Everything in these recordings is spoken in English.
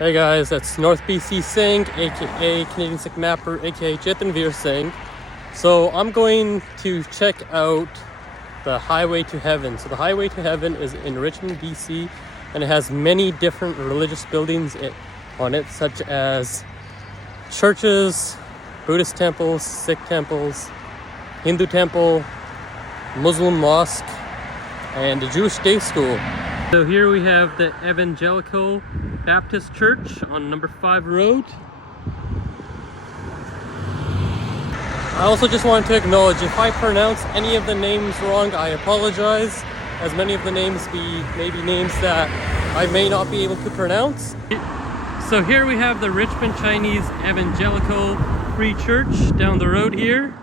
Hey guys, it's North BC Singh, aka Canadian Sikh Mapper, aka Chetan Veer Singh. So I'm going to check out the Highway to Heaven. So the Highway to Heaven is in Richmond, BC, and it has many different religious buildings on it, such as churches, Buddhist temples, Sikh temples, Hindu temple, Muslim mosque, and a Jewish day school. So here we have the Evangelical Baptist Church on number 5 road. I also just wanted to acknowledge, if I pronounce any of the names wrong, I apologize, as many of the names may be names that I may not be able to pronounce. So here we have the Richmond Chinese Evangelical Free Church down the road here.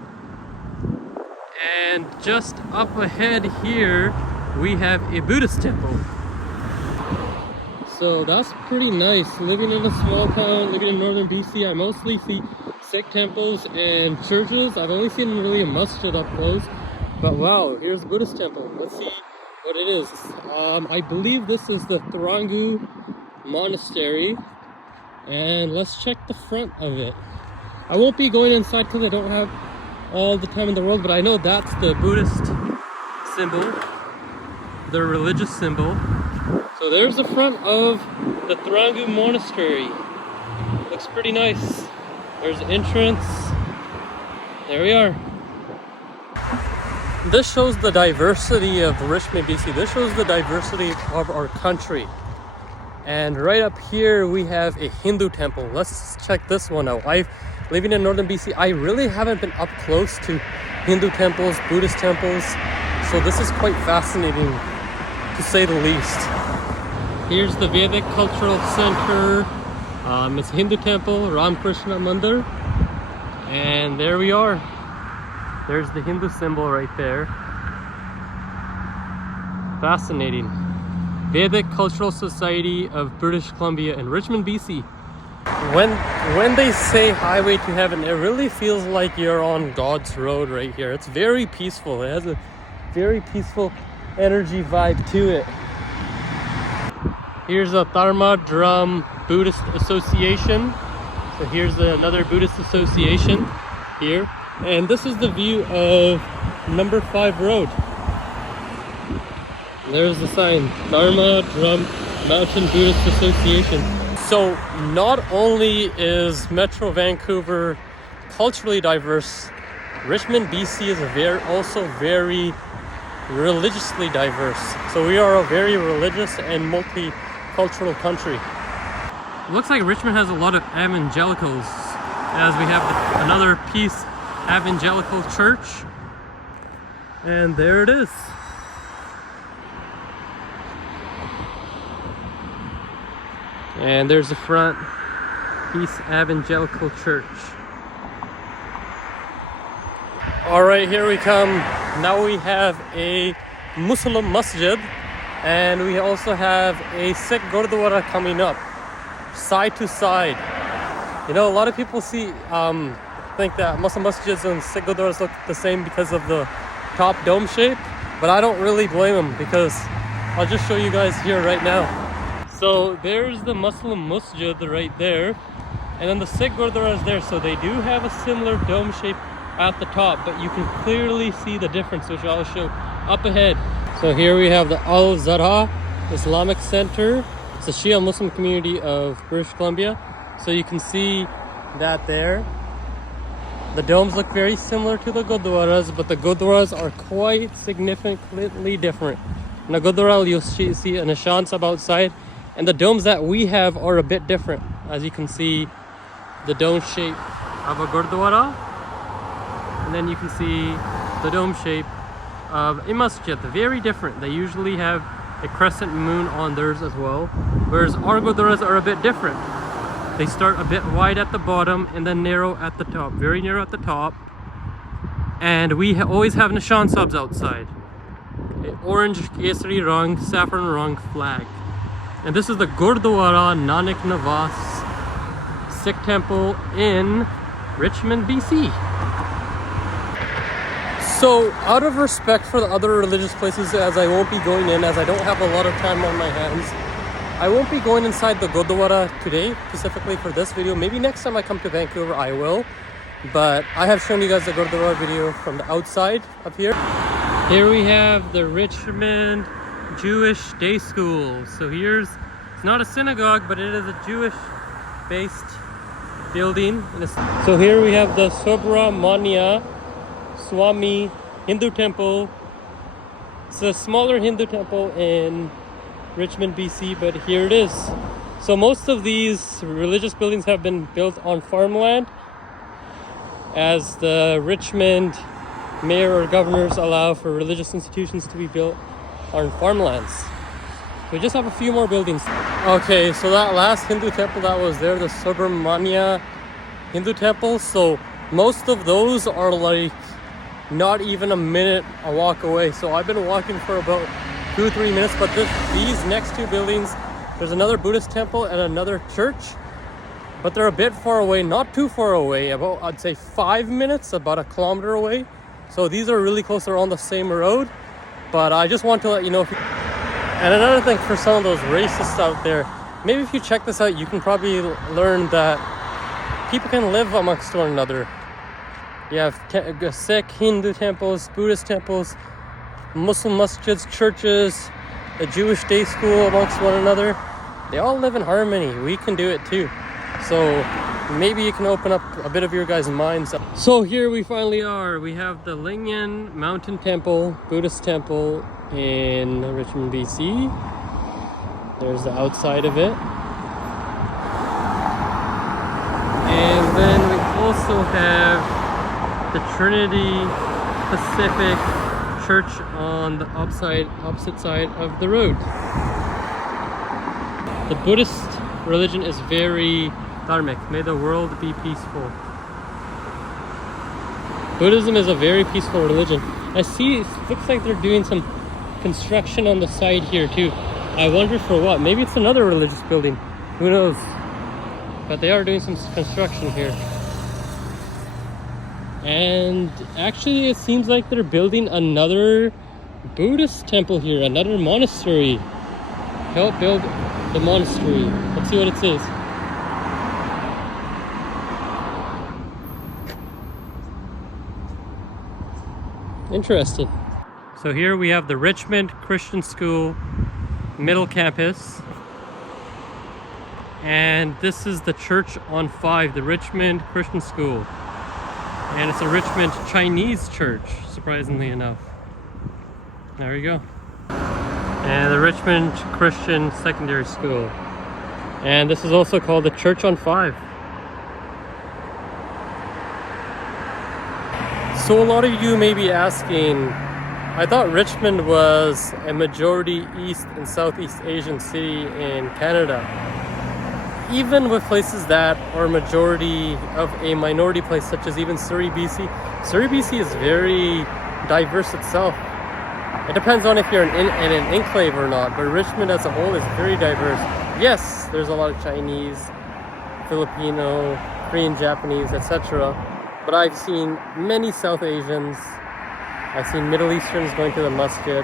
And just up ahead here, we have a Buddhist temple. So that's pretty nice. Living in a small town, living in northern BC, I mostly see Sikh temples and churches. I've only seen really a masjid up close. But wow, here's the Buddhist temple. Let's see what it is. I believe this is the Thrangu Monastery. And let's check the front of it. I won't be going inside because I don't have all the time in the world, but I know that's the Buddhist symbol, the religious symbol. So there's the front of the Thrangu Monastery. Looks pretty nice. There's the entrance. There we are. This shows the diversity of Richmond, BC. This shows the diversity of our country. And right up here we have a Hindu temple. Let's check this one out. Living in northern BC, I really haven't been up close to Hindu temples, Buddhist temples. So this is quite fascinating, to say the least. Here's the Vedic Cultural Center. It's a Hindu temple, Ram Krishna Mandir. And there we are. There's the Hindu symbol right there. Fascinating. Vedic Cultural Society of British Columbia in Richmond, BC. When they say Highway to Heaven, it really feels like you're on God's road right here. It's very peaceful. It has a very peaceful energy vibe to it. Here's a Dharma Drum Buddhist Association. So here's another Buddhist association here. And this is the view of number 5 road. There's the sign, Dharma Drum Mountain Buddhist Association. So not only is Metro Vancouver culturally diverse, Richmond, BC is also very religiously diverse. So we are a very religious and multicultural country. It looks like Richmond has a lot of evangelicals, as we have another Peace Evangelical Church. And there it is. And there's the front, Peace Evangelical Church. All right, here we come. Now we have a Muslim masjid, and we also have a Sikh Gurdwara coming up, side to side. You know, a lot of people think that Muslim masjids and Sikh Gurdwaras look the same because of the top dome shape, but I don't really blame them, because I'll just show you guys here right now. So there's the Muslim masjid right there, and then the Sikh Gurdwara is there. So they do have a similar dome shape at the top, but you can clearly see the difference, which I'll show up ahead. So here we have the Al Zahra Islamic Center. It's a Shia Muslim community of British Columbia. So you can see that there. The domes look very similar to the Gurdwaras, but the Gurdwaras are quite significantly different. In the Gurdwara, you'll see a Nishan Sahib outside, and the domes that we have are a bit different. As you can see, the dome shape of a Gurdwara, and then you can see the dome shape of a masjid. Very different. They usually have a crescent moon on theirs as well, whereas our Gurdwaras are a bit different. They start a bit wide at the bottom and then narrow at the top, very narrow at the top. And we always have Nishan Sahibs outside. An orange kesari rang, saffron rang flag. And this is the Gurdwara Nanak Navas Sikh Temple in Richmond, BC. So, out of respect for the other religious places, as I won't be going in, as I don't have a lot of time on my hands, I won't be going inside the Gurdwara today, specifically for this video. Maybe next time I come to Vancouver, I will. But I have shown you guys the Gurdwara video from the outside up here. Here we have the Richmond Jewish Day School. So here's, it's not a synagogue, but it is a Jewish-based building. So here we have the Subramania Swami Hindu Temple. It's a smaller Hindu temple in Richmond, BC, but here it is. So most of these religious buildings have been built on farmland, as the Richmond mayor or governors allow for religious institutions to be built on farmlands. We just have a few more buildings. Okay, so that last Hindu temple that was there, the Subramania Hindu temple, so most of those are like not even a minute a walk away. So I've been walking for about 2-3 minutes, but these next two buildings, there's another Buddhist temple and another church, but they're a bit far away, not too far away, about I'd say 5 minutes, about 1 kilometer away. So these are really close, they're on the same road. But I just want to let you know. And another thing for some of those racists out there, maybe if you check this out, you can probably learn that people can live amongst one another. You have Sikh, Hindu temples, Buddhist temples, Muslim masjids, churches, a Jewish day school amongst one another. They all live in harmony. We can do it too. So maybe you can open up a bit of your guys' minds. So here we finally are. We have the Lingyan Mountain Temple, Buddhist temple in Richmond, BC. There's the outside of it. And then we also have the Trinity Pacific Church on the opposite side of the road. The Buddhist religion is very dharmic. May the world be peaceful. Buddhism is a very peaceful religion. I see it looks like they're doing some construction on the side here too. I wonder for what. Maybe it's another religious building. Who knows? But they are doing some construction here. And actually it seems like they're building another Buddhist temple here, another monastery. Help build the monastery. Let's see what it says. Interesting. So here we have the Richmond Christian School Middle Campus. And this is the Church on 5, the Richmond Christian School. And it's a Richmond Chinese church, surprisingly enough. There you go. And the Richmond Christian Secondary School. And this is also called the Church on 5. So a lot of you may be asking, I thought Richmond was a majority East and Southeast Asian city in Canada. Even with places that are majority of a minority place, such as even Surrey, BC. Surrey, BC is very diverse itself. It depends on if you're in an enclave or not, but Richmond as a whole is very diverse. Yes, there's a lot of Chinese, Filipino, Korean, Japanese, etc. But I've seen many South Asians. I've seen Middle Easterns going to the masjid.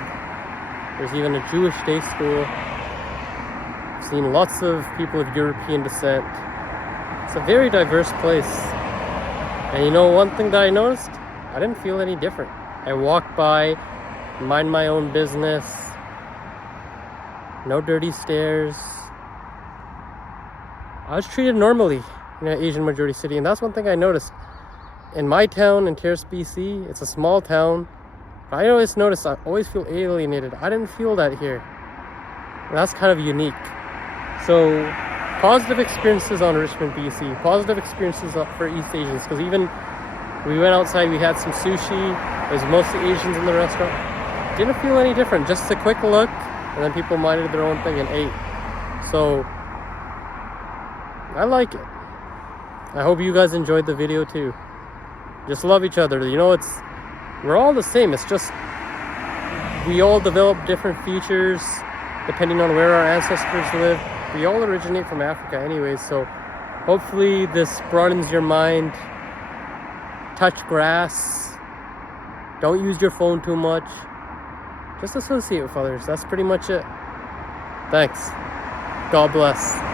There's even a Jewish day school. I've seen lots of people of European descent. It's a very diverse place. And you know one thing that I noticed? I didn't feel any different. I walked by, mind my own business. No dirty stairs. I was treated normally in an Asian majority city, and that's one thing I noticed. In my town, in Terrace, BC, it's a small town. But I always notice I always feel alienated. I didn't feel that here. And that's kind of unique. So, positive experiences on Richmond, BC. Positive experiences for East Asians. Because even we went outside, we had some sushi. There's mostly Asians in the restaurant. Didn't feel any different. Just a quick look, and then people minded their own thing and ate. So, I like it. I hope you guys enjoyed the video too. Just love each other. You know, we're all the same. It's just we all develop different features depending on where our ancestors live. We all originate from Africa anyways, so hopefully this broadens your mind. Touch grass. Don't use your phone too much. Just associate with others. That's pretty much it. Thanks. God bless.